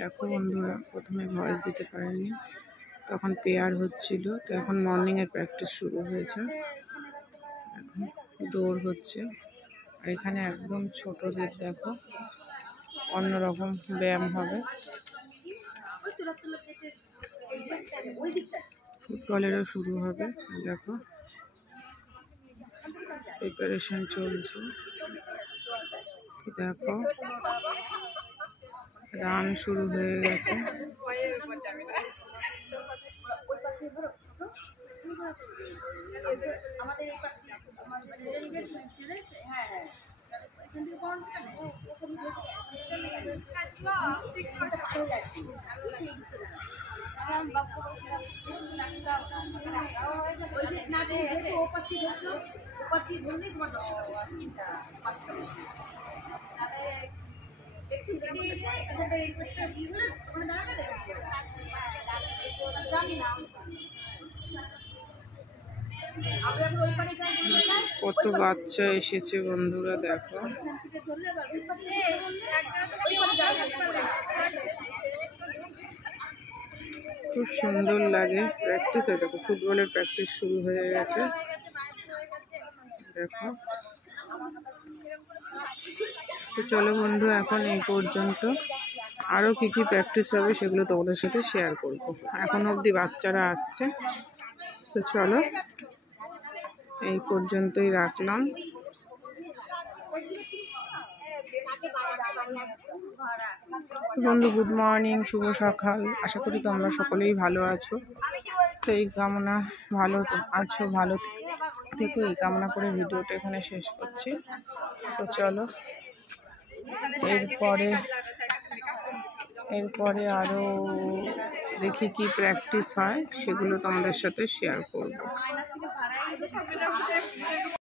দেখো বন্ধুরা, প্রথমে ভয়েস দিতে পারেনি, তখন পেয়ার হচ্ছিল। তো এখন মর্নিংয়ের প্র্যাকটিস শুরু হয়েছে, এখন দৌড় হচ্ছে। আর এখানে একদম ছোটদের দেখো অন্যরকম ব্যায়াম হবে। ফুটবলেরও শুরু হবে, দেখো প্রিপারেশন চলছে। দেখো রান শুরু হয়ে গেছে। কত বাচ্চা এসেছে বন্ধুরা, দেখো খুব সুন্দর লাগে প্র্যাকটিস। দেখো ফুটবলের প্র্যাকটিস শুরু হয়ে গেছে, দেখো। তো চলো বন্ধু, এখন এই পর্যন্ত। আরও কি কি প্র্যাকটিস হবে সেগুলো তোমাদের সাথে শেয়ার করব। এখন অবধি বাচ্চারা আসছে, তো চলো এই পর্যন্তই রাখলাম। বন্ধু গুড মর্নিং, শুভ সকাল। আশা করি তোমরা সকলেই ভালো আছো। তো এই কামনা ভালো আছো, ভালো থেকো, এই কামনা করে ভিডিওটা এখানে শেষ করছি। তো চলো এরপরে আরও দেখি কি প্র্যাকটিস হয়, সেগুলো তোমাদের সাথে শেয়ার করব।